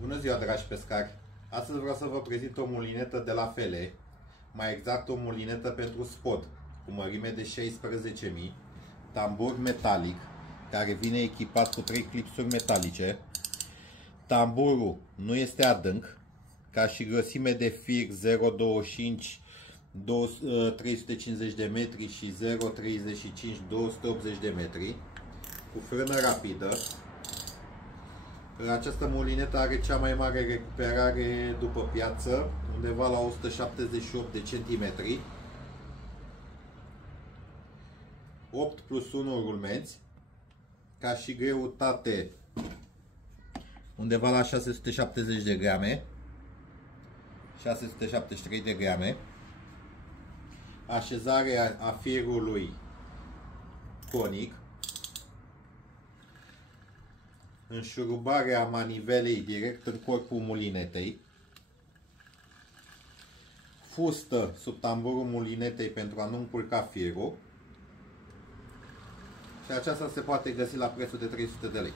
Bună ziua, dragi pescari! Astăzi vreau să vă prezint o mulinetă de la Fele, mai exact o mulinetă pentru spot, cu mărime de 16.000, tambur metalic, care vine echipat cu 3 clipsuri metalice. Tamburul nu este adânc, ca și grosime de fir 0,25 350 de metri și 0,35 280 de metri, cu frână rapidă. Această mulinetă are cea mai mare recuperare după piață, undeva la 178 de centimetri, 8 plus 1 rulmenți, ca și greutate undeva la 670 de grame, 673 de grame, așezarea a firului conic, înșurubarea manivelei direct în corpul mulinetei, fustă sub tamburul mulinetei pentru a nu încurca firul, și aceasta se poate găsi la prețul de 300 de lei.